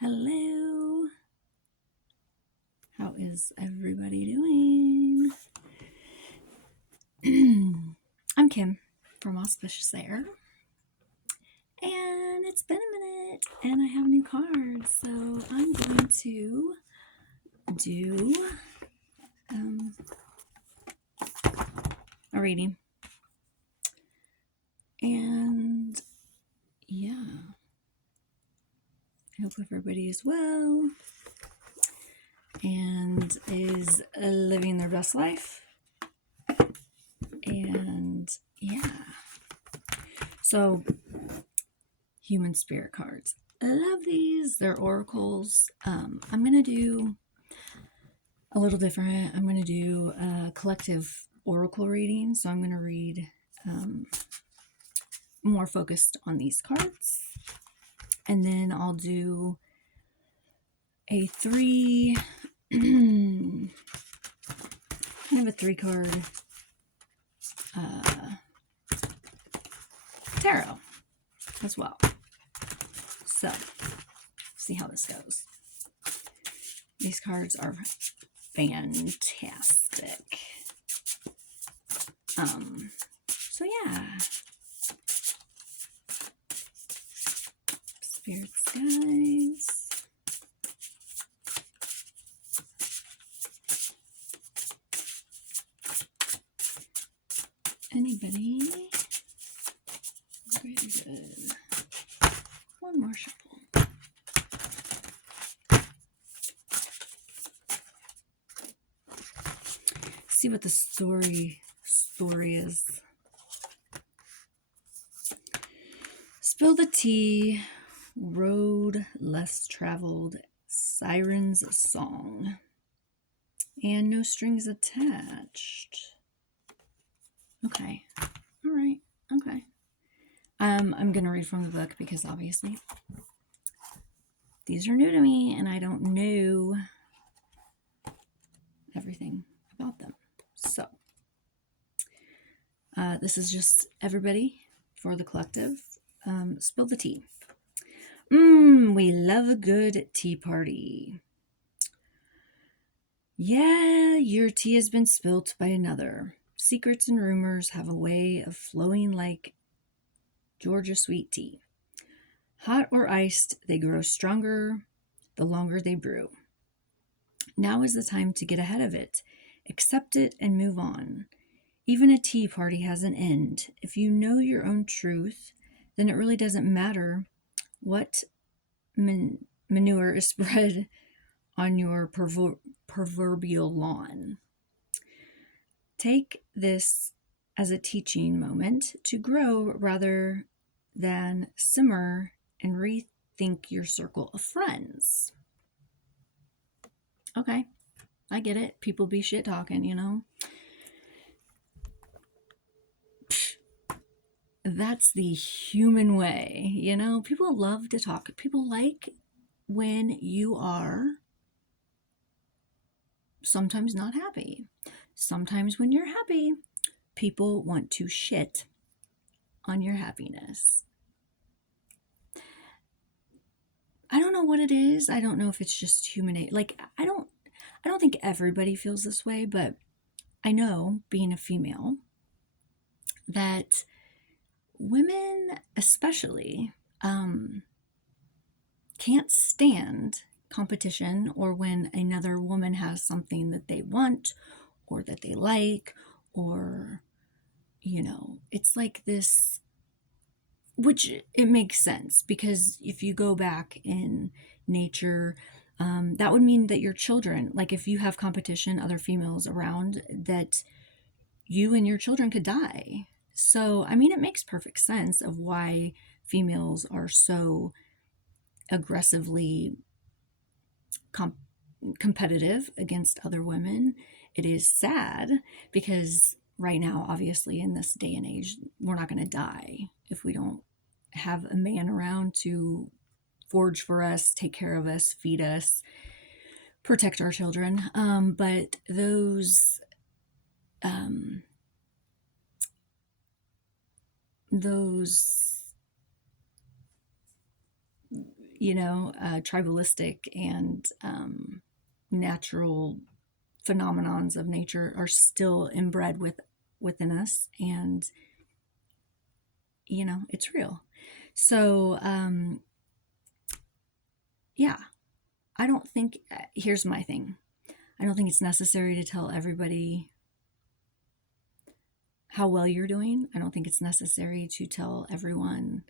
Hello. How is everybody doing? I'm Kim from Auspicious Air, and it's been a minute, and I have new cards, so I'm going to do a reading. And yeah, I hope everybody is well and is living their best life. And yeah, so human spirit cards. I love these. They're oracles. I'm going to do a little different. I'm going to do a collective oracle reading. So I'm going to read more focused on these cards. And then I'll do a kind of a 3-card tarot as well. So, see how this goes. These cards are fantastic. So yeah. Spirits, guys. Anybody? Very good. One more shuffle. See what the story is. Spill the tea. Road less traveled. Siren's song. And no strings attached. Okay. All right. Okay. I'm going to read from the book because obviously these are new to me and I don't know everything about them. So this is just everybody for the collective. Spill the tea. We love a good tea party. Yeah, your tea has been spilt by another. Secrets and rumors have a way of flowing like Georgia sweet tea. Hot or iced, they grow stronger the longer they brew. Now is the time to get ahead of it. Accept it and move on. Even a tea party has an end. If you know your own truth, then it really doesn't matter what manure is spread on your proverbial lawn. Take this as a teaching moment to grow rather than simmer and rethink your circle of friends. Okay, I get it. People be shit talking, you know. That's the human way, you know. People love to talk. People like when you are sometimes not happy. Sometimes when you're happy, people want to shit on your happiness. I don't know what it is. I don't know if it's just human. Like I don't think everybody feels this way, but I know, being a female, that women especially can't stand competition, or when another woman has something that they want or that they like, or, you know, it's like this, which it makes sense because if you go back in nature, that would mean that your children, like if you have competition, other females around, that you and your children could die. So, I mean, it makes perfect sense of why females are so aggressively competitive against other women. It is sad because right now, obviously, in this day and age, we're not going to die if we don't have a man around to forge for us, take care of us, feed us, protect our children. But those tribalistic and natural phenomenons of nature are still inbred within us, and it's real. So yeah, I don't think, here's my thing. I don't think it's necessary to tell everybody how well you're doing. I don't think it's necessary to tell everyone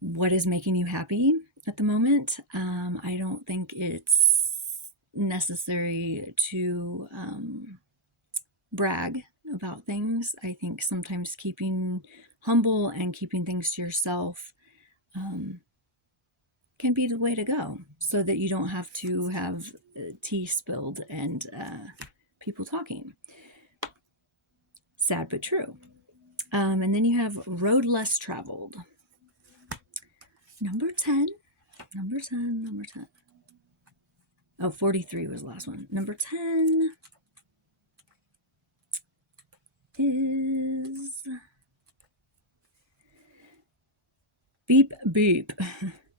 what is making you happy at the moment. I don't think it's necessary to brag about things. I think sometimes keeping humble and keeping things to yourself can be the way to go, so that you don't have to have tea spilled and people talking. Sad but true. And then you have road less traveled. Number 10. Oh, 43 was the last one. Number 10 is beep, beep.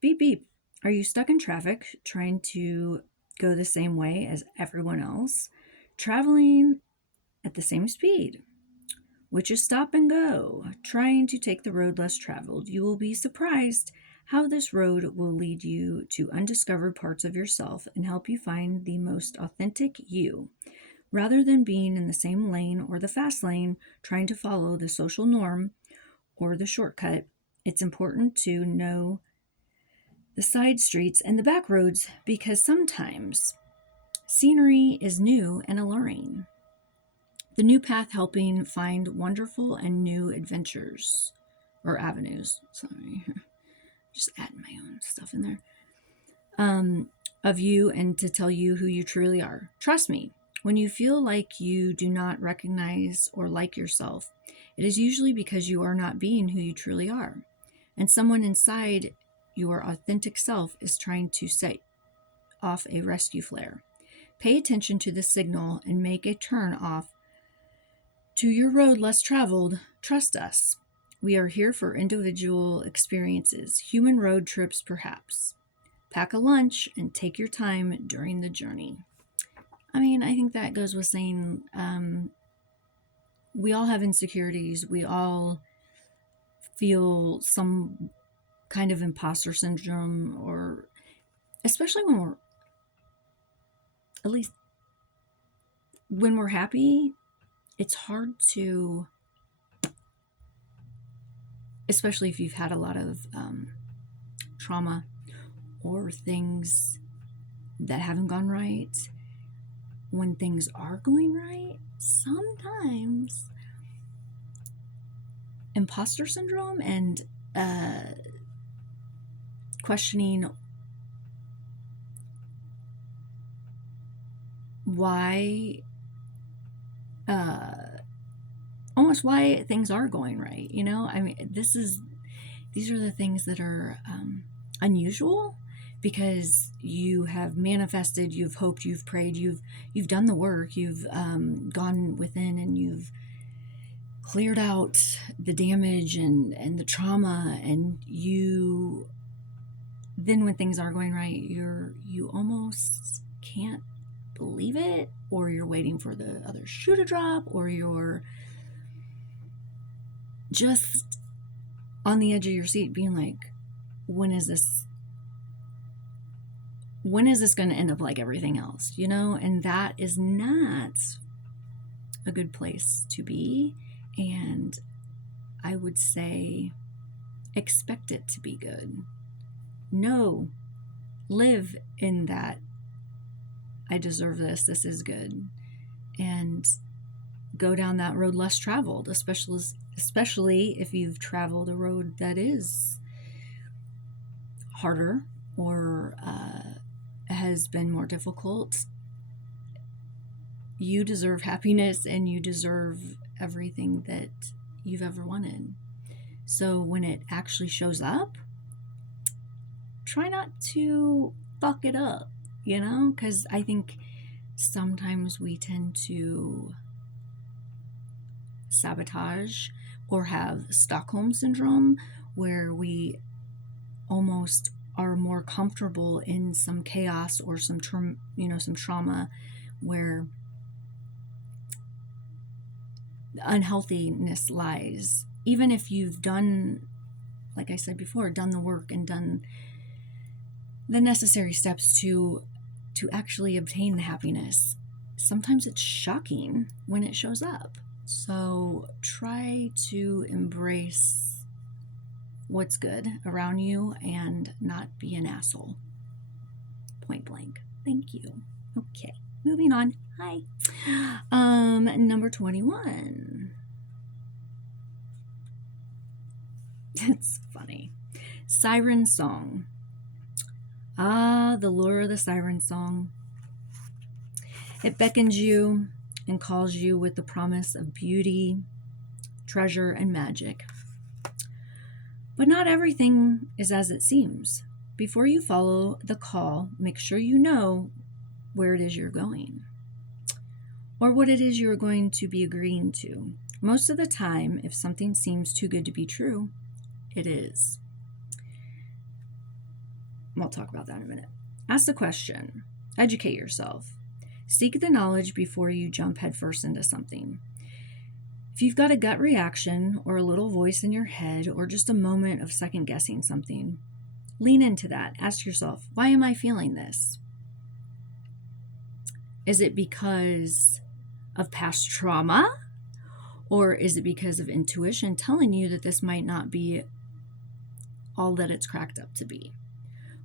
Beep, beep. Are you stuck in traffic trying to go the same way as everyone else, traveling at the same speed, which is stop and go, trying to take the road less traveled? You will be surprised how this road will lead you to undiscovered parts of yourself and help you find the most authentic you. Rather than being in the same lane or the fast lane, trying to follow the social norm or the shortcut, it's important to know the side streets and the back roads, because sometimes scenery is new and alluring. The new path helping find wonderful and new adventures or avenues. Sorry, just adding my own stuff in there. Of you, and to tell you who you truly are. Trust me, when you feel like you do not recognize or like yourself, it is usually because you are not being who you truly are, and someone inside your authentic self is trying to set off a rescue flare. Pay attention to the signal and make a turn off to your road less traveled. Trust us. We are here for individual experiences, human road trips perhaps. Pack a lunch and take your time during the journey. I mean, I think that goes with saying we all have insecurities. We all feel some kind of imposter syndrome, or especially when we're, at least when we're happy, it's hard to, especially if you've had a lot of trauma or things that haven't gone right. When things are going right, sometimes imposter syndrome and questioning why, almost why things are going right. I mean, these are the things that are unusual, because you have manifested, you've hoped, you've prayed, you've done the work, you've gone within and you've cleared out the damage and the trauma, and then when things are going right, you almost can't believe it, or you're waiting for the other shoe to drop, or you're just on the edge of your seat being like, when is this going to end up like everything else? And that is not a good place to be. And I would say, expect it to be good. No, live in that, I deserve this is good. And go down that road less traveled, especially if you've traveled a road that is harder or has been more difficult. You deserve happiness, and you deserve everything that you've ever wanted. So when it actually shows up, try not to fuck it up, because I think sometimes we tend to sabotage or have Stockholm syndrome, where we almost are more comfortable in some chaos or some some trauma where unhealthiness lies. Even if you've done, like I said before, done the work and done the necessary steps to actually obtain the happiness, sometimes it's shocking when it shows up. So try to embrace what's good around you and not be an asshole. Point blank. Thank you. Okay, moving on. Hi. Number 21. It's funny. Siren Song. Ah, the lure of the siren song. It beckons you and calls you with the promise of beauty, treasure, and magic. But not everything is as it seems. Before you follow the call, make sure you know where it is you're going or what it is you're going to be agreeing to. Most of the time, if something seems too good to be true, it is. We'll talk about that in a minute. Ask the question. Educate yourself. Seek the knowledge before you jump headfirst into something. If you've got a gut reaction or a little voice in your head or just a moment of second guessing something, lean into that. Ask yourself, why am I feeling this? Is it because of past trauma? Or is it because of intuition telling you that this might not be all that it's cracked up to be?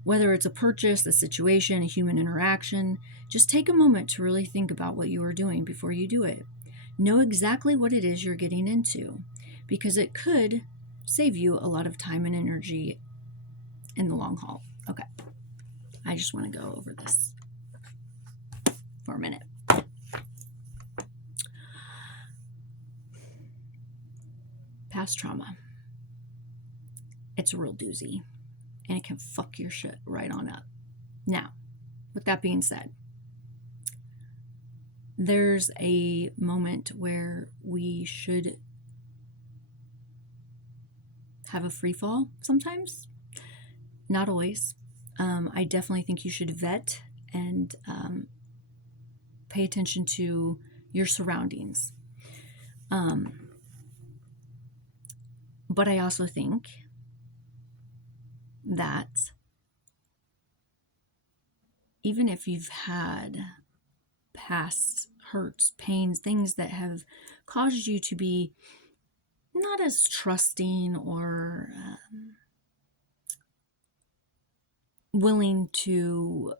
Whether it's a purchase, a situation, a human interaction, just take a moment to really think about what you are doing before you do it. Know exactly what it is you're getting into, because it could save you a lot of time and energy in the long haul. Okay, I just want to go over this for a minute. Past trauma. It's a real doozy, and it can fuck your shit right on up. Now, with that being said, there's a moment where we should have a free fall sometimes. Not always. I definitely think you should vet and pay attention to your surroundings. But I also think that even if you've had past hurts, pains, things that have caused you to be not as trusting or willing to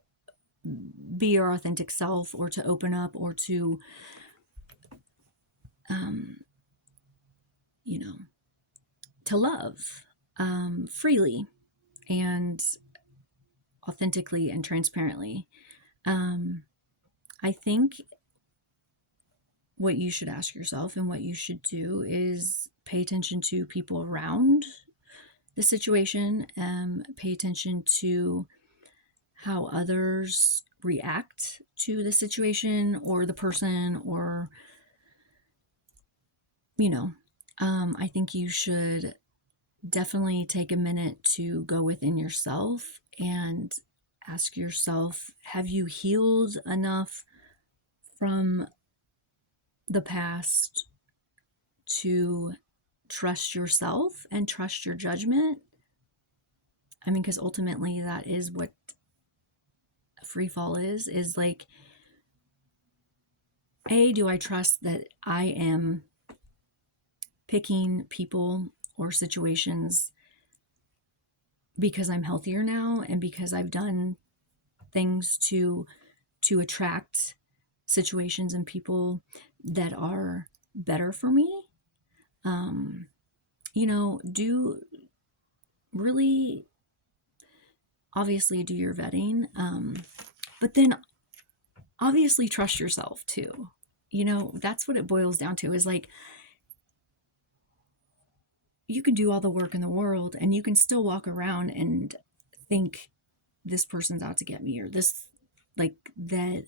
be your authentic self or to open up or to, to love freely and authentically and transparently. I think what you should ask yourself and what you should do is pay attention to people around the situation, pay attention to how others react to the situation or the person or, I think you should definitely take a minute to go within yourself and ask yourself, have you healed enough from the past to trust yourself and trust your judgment? I mean, because ultimately that is what a free fall is like, do I trust that I am picking people or situations because I'm healthier now and because I've done things to attract situations and people that are better for me? Do really obviously do your vetting, but then obviously trust yourself too. That's what it boils down to, is like, you can do all the work in the world and you can still walk around and think this person's out to get me or this, like that,